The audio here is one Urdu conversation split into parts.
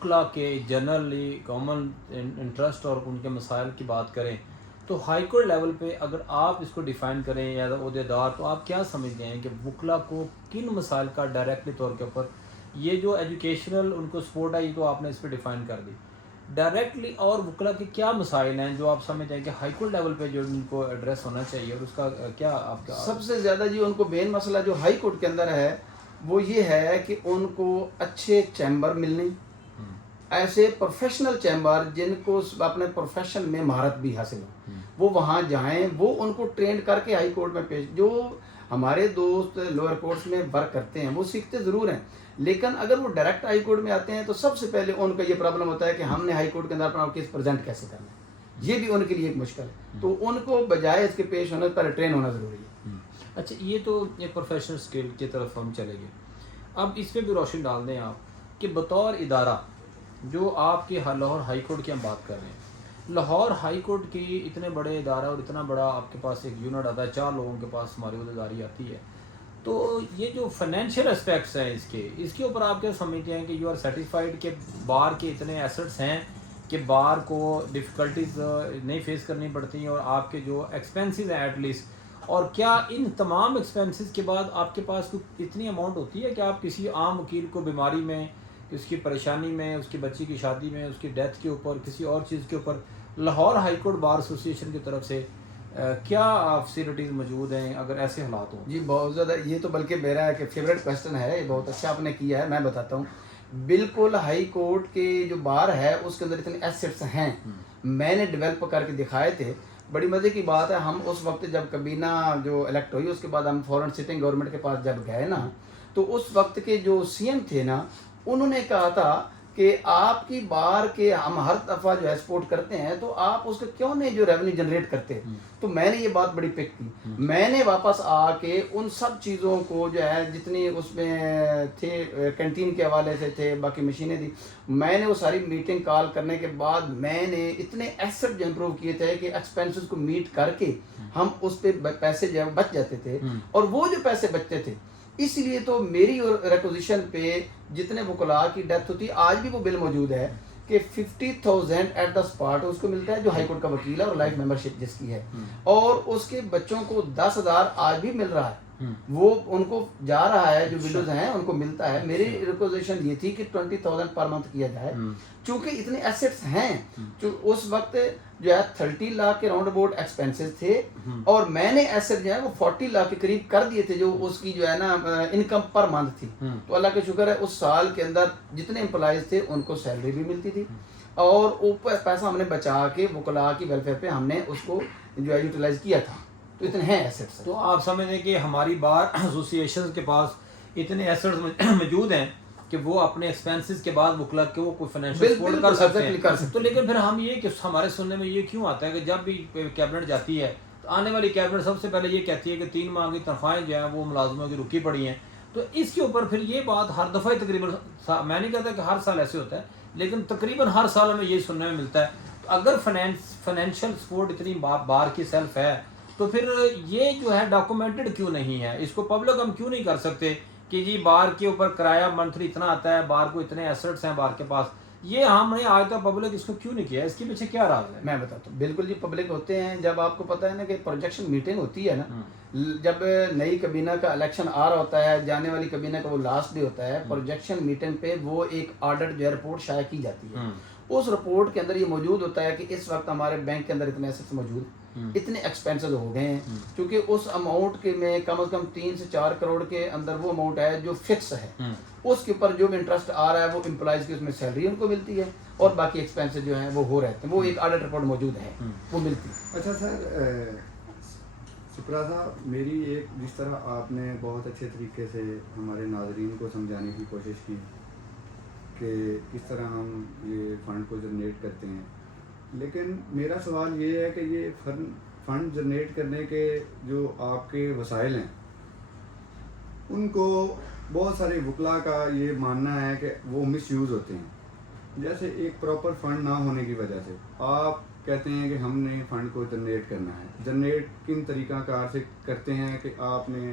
وکلا کے جنرلی کامن انٹرسٹ اور ان کے مسائل کی بات کریں تو ہائی کورٹ لیول پہ اگر آپ اس کو ڈیفائن کریں یا عہدیدار، تو آپ کیا سمجھتے ہیں کہ وکلا کو کن مسائل کا ڈائریکٹلی طور کے اوپر، یہ جو ایجوکیشنل ان کو سپورٹ ہے یہ تو آپ نے اس پہ ڈیفائن کر دی، ڈائریکٹلی اور وکلا کے کیا مسائل ہیں جو آپ سمجھتے ہیں کہ ہائی کورٹ لیول پہ جو ان کو ایڈریس ہونا چاہیے، اور اس کا کیا آپ کا؟ سب سے زیادہ جی ان کو مین مسئلہ جو ہائی کورٹ کے اندر ہے وہ یہ ہے کہ ان کو اچھے چیمبر ملنے، ایسے پروفیشنل چیمبر جن کو اپنے پروفیشن میں مہارت بھی حاصل ہو، وہ وہاں جائیں، وہ ان کو ٹرینڈ کر کے ہائی کورٹ میں پیش. جو ہمارے دوست لوئر کورٹس میں ورک کرتے ہیں وہ سیکھتے ضرور ہیں، لیکن اگر وہ ڈائریکٹ ہائی کورٹ میں آتے ہیں تو سب سے پہلے ان کا یہ پرابلم ہوتا ہے کہ ہم نے ہائی کورٹ کے اندر اپنا کیس پریزنٹ کیسے کرنا ہے. یہ بھی ان کے لیے ایک مشکل ہے، تو ان کو بجائے اس کے پیش ہونے پر ٹرین ہونا ضروری ہے. اچھا، یہ تو ایک پروفیشنل اسکل کی طرف ہم چلے گئے. اب اس پہ بھی روشن ڈال دیں آپ کہ بطور ادارہ جو آپ کے لاہور ہائی کورٹ کی ہم بات کر رہے ہیں، لاہور ہائی کورٹ کی اتنے بڑے ادارہ اور اتنا بڑا آپ کے پاس ایک یونٹ آتا ہے، 4 لوگوں کے پاس ہماری عہدیداری آتی ہے، تو یہ جو فائنینشیل اسپیکٹس ہیں اس کے اوپر آپ کیا سمجھتے ہیں کہ یو آر سیٹسفائیڈ کہ بار کے اتنے ایسٹس ہیں کہ بار کو ڈفیکلٹیز نہیں فیس کرنی پڑتی، اور آپ کے جو ایکسپینسز ہیں ایٹ لیسٹ، اور کیا ان تمام ایکسپینسز کے بعد آپ کے پاس کوئی اتنی اماؤنٹ ہوتی ہے کہ آپ کسی عام وکیل کو بیماری میں، اس کی پریشانی میں، اس کی بچی کی شادی میں، اس کی ڈیتھ کے اوپر، کسی اور چیز کے اوپر Lahore high court bar association کی طرف سے کیا فیسلٹیز موجود ہیں اگر ایسے حالات ہوں؟ جی بہت زیادہ، یہ تو بلکہ میرا کہ فیوریٹ کوشچن ہے، یہ بہت اچھا آپ نے کیا ہے. میں بتاتا ہوں، بالکل ہائی کورٹ کے جو بار ہے اس کے اندر اتنے ایسٹس ہیں، میں نے ڈیولپ کر کے دکھائے تھے. بڑی مزے کی بات ہے، ہم اس وقت جب کابینہ جو الیکٹ ہوئی اس کے بعد ہم فوراً سٹنگ گورنمنٹ کے پاس جب گئے نا، تو اس وقت کے جو سی ایم تھے نا، انہوں نے کہا تھا کہ آپ کی بار کے ہم ہر دفعہ جو ہے سپورٹ کرتے ہیں، تو آپ اس کو کیوں نہیں جو ریونیو جنریٹ کرتے. تو میں نے یہ بات بڑی پک کی. میں نے واپس آ کے ان سب چیزوں کو جو ہے جتنی اس میں تھے، کینٹین کے حوالے سے تھے، باقی مشینیں تھی، میں نے وہ ساری میٹنگ کال کرنے کے بعد میں نے اتنے ایسٹ جو امپروو کیے تھے کہ ایکسپینسز کو میٹ کر کے ہم اس پہ پیسے جو ہے بچ جاتے تھے. اور وہ جو پیسے بچتے تھے، اس لیے تو میری ریکوزیشن پہ جتنے وکلاء کی ڈیتھ ہوتی ہے، آج بھی وہ بل موجود ہے کہ 50,000 ایٹ دا اسپاٹ اس کو ملتا ہے جو ہائی کورٹ کا وکیل ہے اور لائف ممبر شپ جس کی ہے، اور اس کے بچوں کو 10,000 آج بھی مل رہا ہے. وہ ان کو جا رہا ہے، جو وڈوز ہیں ان کو ملتا ہے. میری ریکوزیشن یہ تھی کہ 20,000 پر منتھ کیا جائے، چونکہ اتنے ایسٹس ہیں. جو اس وقت جو ہے 30 لاکھ کے راؤنڈ اباؤٹ ایکسپینسز تھے، اور میں نے ایسٹ جو ہے وہ 40 لاکھ کے قریب کر دیے تھے جو اس کی جو ہے نا انکم پر منتھ تھی. تو اللہ کا شکر ہے اس سال کے اندر جتنے امپلائیز تھے ان کو سیلری بھی ملتی تھی، اور اوپر پیسہ ہم نے بچا کے وکلاء کی ویلفیئر پہ ہم نے اس کو جو ہے یوٹیلائز کیا تھا. تو اتنے ہیں ایسٹس. تو آپ سمجھیں کہ ہماری بار ایسوسیشن کے پاس اتنے ایسٹس موجود ہیں کہ وہ اپنے ایکسپینسز کے بعد وکلا کو کوئی فائنینشیل سپورٹ کر سکتے ہیں. تو لیکن پھر ہم یہ کہ ہمارے سننے میں یہ کیوں آتا ہے کہ جب بھی کیبنٹ جاتی ہے تو آنے والی کیبنٹ سب سے پہلے یہ کہتی ہے کہ 3 ماہ کی تنخواہیں جو ہیں وہ ملازموں کی رکی پڑی ہیں. تو اس کے اوپر پھر یہ بات ہر دفعہ تقریباً، میں نہیں کہتا کہ ہر سال ایسے ہوتا ہے، لیکن تقریباً ہر سال ہمیں یہ سننے میں ملتا ہے. تو اگر فائنینشیل سپورٹ اتنی بار کی سیلف ہے تو پھر یہ جو ہے ڈاکومنٹڈ کیوں نہیں ہے؟ اس کو پبلک ہم کیوں نہیں کر سکتے کہ جی بار کے اوپر کرایہ منتھلی اتنا آتا ہے، بار کو اتنے ایسٹس ہیں بار کے پاس؟ یہ ہم نے آج تک پبلک اس کو کیوں نہیں کیا؟ اس کے پیچھے کیا راز ہے؟ میں بتاتا ہوں. بالکل جی، پبلک ہوتے ہیں. جب آپ کو پتہ ہے نا کہ پروجیکشن میٹنگ ہوتی ہے نا، جب نئی کابینہ کا الیکشن آ رہا ہوتا ہے، جانے والی کابینہ کا وہ لاسٹ ڈے ہوتا ہے، پروجیکشن میٹنگ پہ وہ ایک آڈٹ جو ہے رپورٹ شائع کی جاتی ہے. اس رپورٹ کے اندر یہ موجود ہوتا ہے کہ اس وقت ہمارے بینک کے اندر اتنے ایسٹس موجود، اتنے ایکسپینسز ہو گئے ہیں، کیونکہ اس اماؤنٹ کے میں کم از کم 3 سے 4 کروڑ کے اندر وہ اماؤنٹ ہے جو فکس ہے. اس کے اوپر جو بھی انٹرسٹ آ رہا ہے وہ امپلائز کی اس میں سیلری ان کو ملتی ہے، اور باقی ایکسپینسز جو ہیں وہ ہو رہتے ہیں. وہ ایک آڈٹ رپورٹ موجود ہے، وہ ملتی ہے. اچھا سر، شکرا صاحب، میری ایک جس طرح آپ نے بہت اچھے طریقے سے ہمارے ناظرین کو سمجھانے کی کوشش کی کہ کس طرح ہم یہ فنڈ کو جنریٹ کرتے ہیں، لیکن میرا سوال یہ ہے کہ یہ فنڈ جنریٹ کرنے کے جو آپ کے وسائل ہیں، ان کو بہت سارے وکلاء کا یہ ماننا ہے کہ وہ مس یوز ہوتے ہیں. جیسے ایک پراپر فنڈ نہ ہونے کی وجہ سے آپ کہتے ہیں کہ ہم نے فنڈ کو جنریٹ کرنا ہے. جنریٹ کن طریقہ کار سے کرتے ہیں کہ آپ نے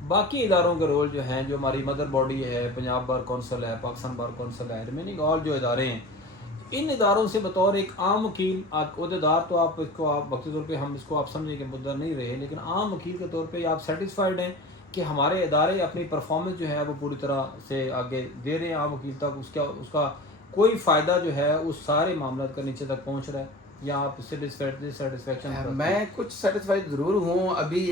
باقی اداروں کے رول جو ہیں، جو ہماری مدر باڈی ہے، پنجاب بار کونسل ہے، پاکستان بار کونسل ہے، ریمیننگ آل جو ادارے ہیں، ان اداروں سے بطور ایک عام وکیل، عہدیدار تو آپ اس کو آپ وقتی طور پہ ہم اس کو آپ سمجھیں کہ مدعا نہیں رہے، لیکن عام وکیل کے طور پہ آپ سیٹسفائیڈ ہیں کہ ہمارے ادارے اپنی پرفارمنس جو ہے وہ پوری طرح سے آگے دے رہے ہیں عام وکیل تک، اس کا کوئی فائدہ جو ہے اس سارے معاملات کا نیچے تک پہنچ رہا ہے، یا آپ سیٹسفیکشن؟ میں کچھ سیٹسفائیڈ ضرور ہوں ابھی.